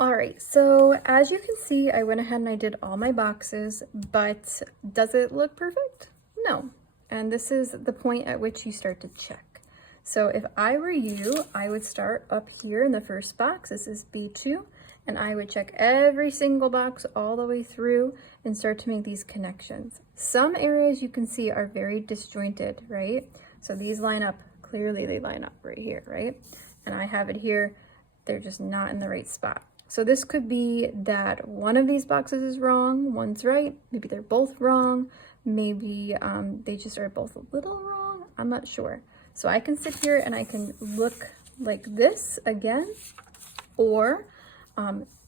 All right, so as you can see, I went ahead and I did all my boxes, but does it look perfect? No. And this is the point at which you start to check. So if I were you, I would start up here in the first box. This is B2, and I would check every single box all the way through and start to make these connections. Some areas you can see are very disjointed, right? So these line up, clearly they line up right here, right? And I have it here, they're just not in the right spot. So this could be that one of these boxes is wrong, one's right, maybe they're both wrong, maybe they just are both a little wrong, I'm not sure. So I can sit here and I can look like this again, or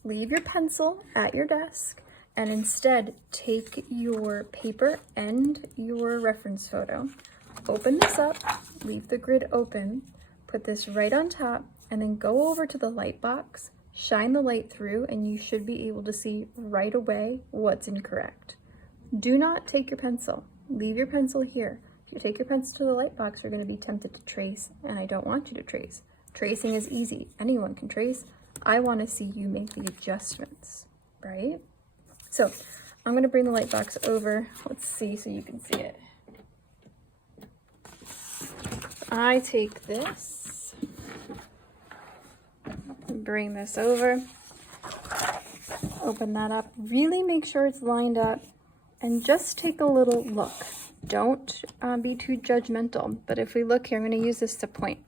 leave your pencil at your desk and instead take your paper and your reference photo, open this up, leave the grid open, put this right on top, and then go over to the light box, shine the light through, and you should be able to see right away what's incorrect. Do not take your pencil. Leave your pencil here. If you take your pencil to the light box, you're going to be tempted to trace, and I don't want you to trace. Tracing is easy. Anyone can trace. I want to see you make the adjustments, right? So I'm going to bring the light box over. Let's see so you can see it. I take this, bring this over, open that up, really make sure it's lined up, and just take a little look. Don't be too judgmental, but if we look here, I'm going to use this to point.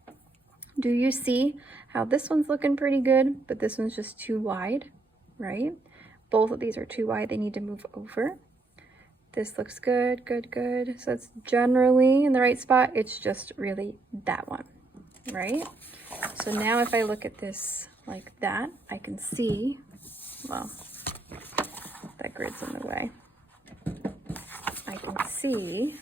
Do you see how this one's looking pretty good, but this one's just too wide, right? Both of these are too wide, they need to move over. This looks good, good, good. So it's generally in the right spot. It's just really that one, right? So now if I look at this like that, I can see, well, that grid's in the way. I can see,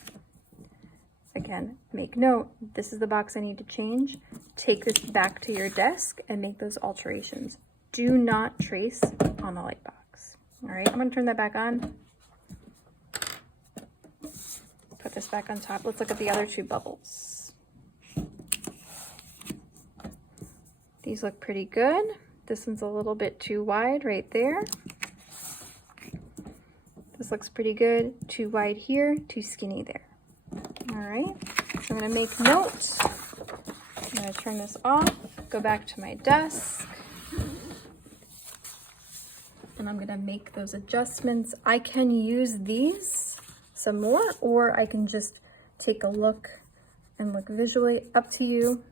again, make note, this is the box I need to change. Take this back to your desk and make those alterations. Do not trace on the light box. All right, I'm gonna turn that back on. Put this back on top. Let's look at the other two bubbles. These look pretty good. This one's a little bit too wide right there. This looks pretty good. Too wide here, too skinny there. All right, so I'm gonna make notes. I'm gonna turn this off, go back to my desk, and I'm gonna make those adjustments. I can use these some more, or I can just take a look and look visually, up to you.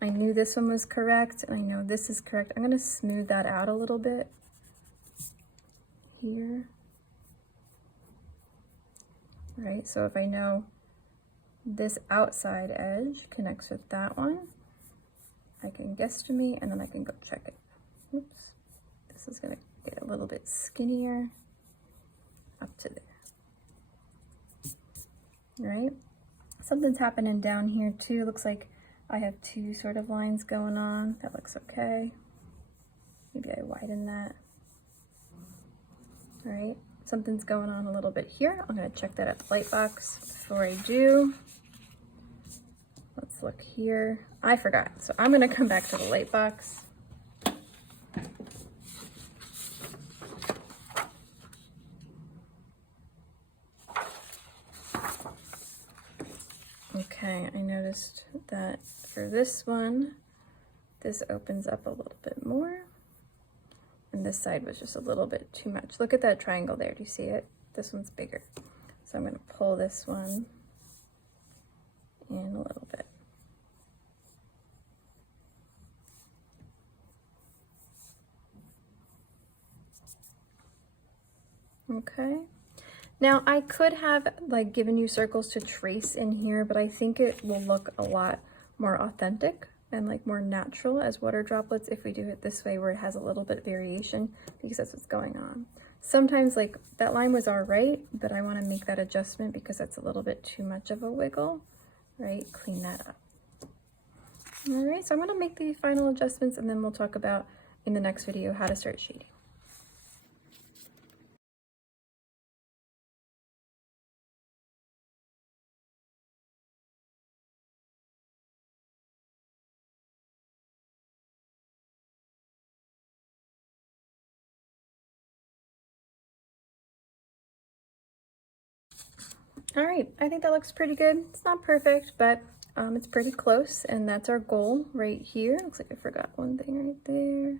I knew this one was correct, and I know this is correct. I'm gonna smooth that out a little bit here. Right, so if I know this outside edge connects with that one, I can guesstimate and then I can go check it. Oops, this is gonna get a little bit skinnier up to there. Right, something's happening down here too. Looks like I have two sort of lines going on. That looks okay. Maybe I widen that. All right, something's going on a little bit here. I'm gonna check that at the light box. Before I do, let's look here. I forgot, so I'm gonna come back to the light box. Okay, I noticed that for this one, this opens up a little bit more. And this side was just a little bit too much. Look at that triangle there, do you see it? This one's bigger. So I'm gonna pull this one in a little bit. Okay. Now I could have like given you circles to trace in here, but I think it will look a lot more authentic and like more natural as water droplets if we do it this way, where it has a little bit of variation, because that's what's going on. Sometimes like that line was all right, but I want to make that adjustment because that's a little bit too much of a wiggle, right? Clean that up. All right, so I'm going to make the final adjustments and then we'll talk about in the next video how to start shading. All right, I think that looks pretty good. It's not perfect, but it's pretty close, and that's our goal right here. Looks like I forgot one thing right there.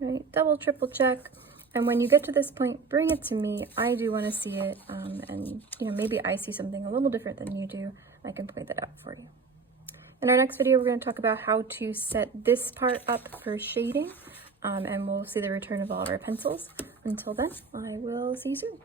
Right, double, triple check. And when you get to this point, bring it to me. I do want to see it, and maybe I see something a little different than you do. I can point that out for you. In our next video, we're going to talk about how to set this part up for shading, and we'll see the return of all of our pencils. Until then, I will see you soon.